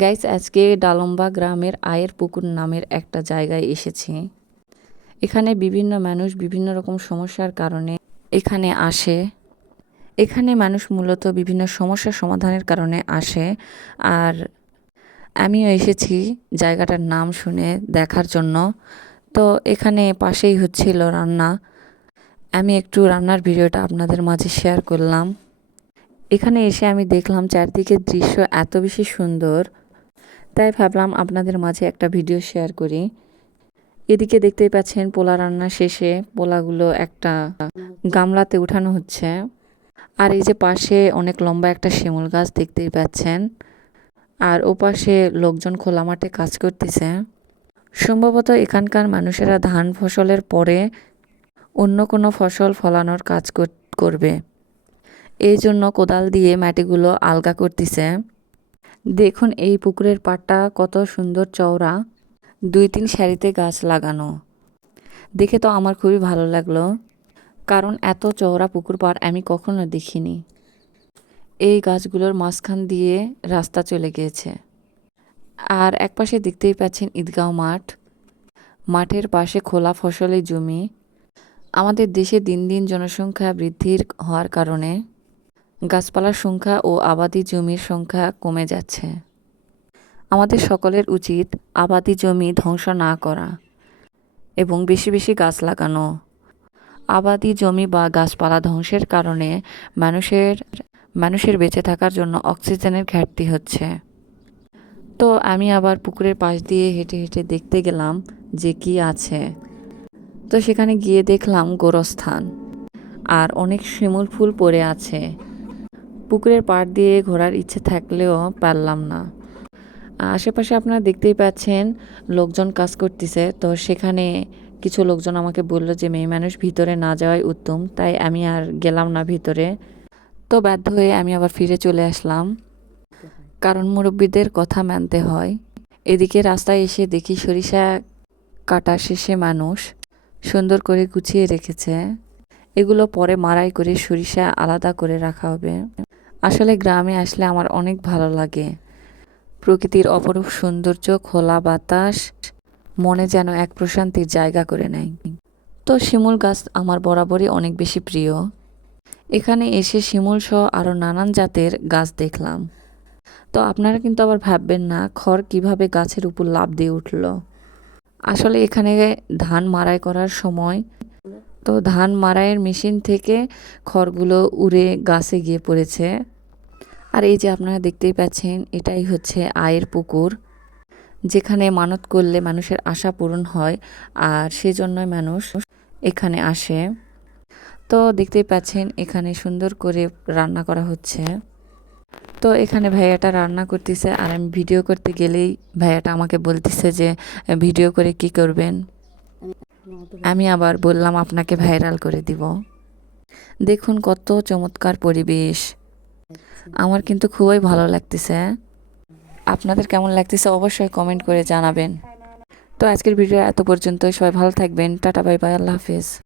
Guys, আজকে ডালম্বা গ্রামের আয়ের পুকুর নামের একটা জায়গায় এসেছি। এখানে বিভিন্ন মানুষ বিভিন্ন রকম সমস্যার কারণে এখানে আসে। এখানে মানুষ মূলত বিভিন্ন সমস্যার সমাধানের কারণে আসে। আর আমিও এসেছি জায়গাটার নাম শুনে দেখার জন্য। তো এখানে পাশেই হচ্ছিল রান্না। আমি একটু রান্নার ভিডিওটা আপনাদের মাঝে শেয়ার করলাম। এখানে এসে আমি দেখলাম চারদিকের দৃশ্য এত বেশি সুন্দর। তাই ভাবলাম আপনাদের মাঝে একটা ভিডিও শেয়ার করি। এদিকে দেখতেই পাচ্ছেন পোলা রান্না শেষে, পোলাগুলো একটা গামলাতে উঠানো হচ্ছে। আর এই যে পাশে অনেক লম্বা একটা শিমুল গাছ দেখতেই পাচ্ছেন। আর ওপাশে লোকজন খোলা মাঠে কাজ করতেছে। সম্ভবত এখানকার মানুষেরা ধান ফসলের পরে অন্য কোনো ফসল ফলানোর কাজ করবে। এই জন্য কোদাল দিয়ে মাটিগুলো আলগা করতেছে। দেখুন এই পুকুরের পাড়টা কত সুন্দর চওড়া। দুই তিন সারিতে গাছ লাগানো। দেখে তো আমার খুবই ভালো লাগল। কারণ এত চওড়া পুকুর পাড় আমি কখনো দেখিনি। এই গাছগুলোর মাঝখান দিয়ে রাস্তা চলে গিয়েছে। আর একপাশে দেখতেই পাচ্ছেন ঈদগাঁও মাঠ। মাঠের পাশে খোলা ফসলের জমি। আমাদের দেশে দিন দিন জনসংখ্যা বৃদ্ধির হওয়ার কারণে গাছপালার সংখ্যা ও আবাদি জমির সংখ্যা কমে যাচ্ছে। আমাদের সকলের উচিত আবাদি জমি ধ্বংস না করা এবং বেশি বেশি গাছ লাগানো। আবাদি জমি বা গাছপালা ধ্বংসের কারণে মানুষের মানুষের বেঁচে থাকার জন্য অক্সিজেনের ঘাটতি হচ্ছে। তো আমি আবার পুকুরের পাশ দিয়ে হেঁটে হেঁটে দেখতে গেলাম যে কি আছে। তো সেখানে গিয়ে দেখলাম গোরস্থান। আর অনেক শিমুল ফুল পড়ে আছে। পুকুরের পাড় দিয়ে ঘোরার ইচ্ছে থাকলেও পারলাম না। আশেপাশে আপনারা দেখতেই পাচ্ছেন লোকজন কাজ করতেছে। তো সেখানে কিছু লোকজন আমাকে বলল যে, মেয়ে মানুষ ভিতরে না যাওয়াই উত্তম। তাই আমি আর গেলাম না ভিতরে। তো বাধ্য হয়ে আমি আবার ফিরে চলে আসলাম। কারণ মুরব্বীদের কথা মানতে হয়। এদিকে রাস্তায় এসে দেখি সরিষা কাটা শেষে মানুষ সুন্দর করে গুছিয়ে রেখেছে। এগুলো পরে মারাই করে সরিষা আলাদা করে রাখা হবে। আসলে গ্রামে আসলে আমার অনেক ভালো লাগে। প্রকৃতির অপরূপ সৌন্দর্য, খোলা বাতাস, মনে যেন এক প্রশান্তির জায়গা করে নেয়। তো শিমুল গাছ আমার বরাবরই অনেক বেশি প্রিয়। এখানে এসে শিমুল সহ আরও নানান জাতের গাছ দেখলাম। তো আপনারা কিন্তু আবার ভাববেন না, খড় কীভাবে গাছের উপর লাভ দিয়ে উঠল। আসলে এখানে ধান মাড়াই করার সময় তো ধান মাড়াইয়ের মেশিন থেকে খড়গুলো উড়ে গাছে গিয়ে পড়েছে। আর এই যে আপনারা দেখতেই পাচ্ছেন, এটাই হচ্ছে আয়ের পুকুর, যেখানে মানত করলে মানুষের আশা পূরণ হয় আর সেজন্যই মানুষ এখানে আসে। তো দেখতেই পাচ্ছেন, এখানে সুন্দর করে রান্না করা হচ্ছে। তো এখানে ভাইয়াটা রান্না করতেছে আর আমি ভিডিও করতে গেলেই ভাইয়াটা আমাকে বলতেছে যে, ভিডিও করে কি করবেন? আমি আবার বললাম, আপনাকে ভাইরাল করে দিব। দেখুন কত চমৎকার পরিবেশ। আমার কিন্তু খুবই ভালো লাগতেছে। আপনাদের কেমন লাগতেছে অবশ্যই কমেন্ট করে জানাবেন। তো আজকের ভিডিও এত পর্যন্ত সবাই ভালো থাকবেন। টাটা বাই বাই আল্লাহ হাফিজ।